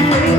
away.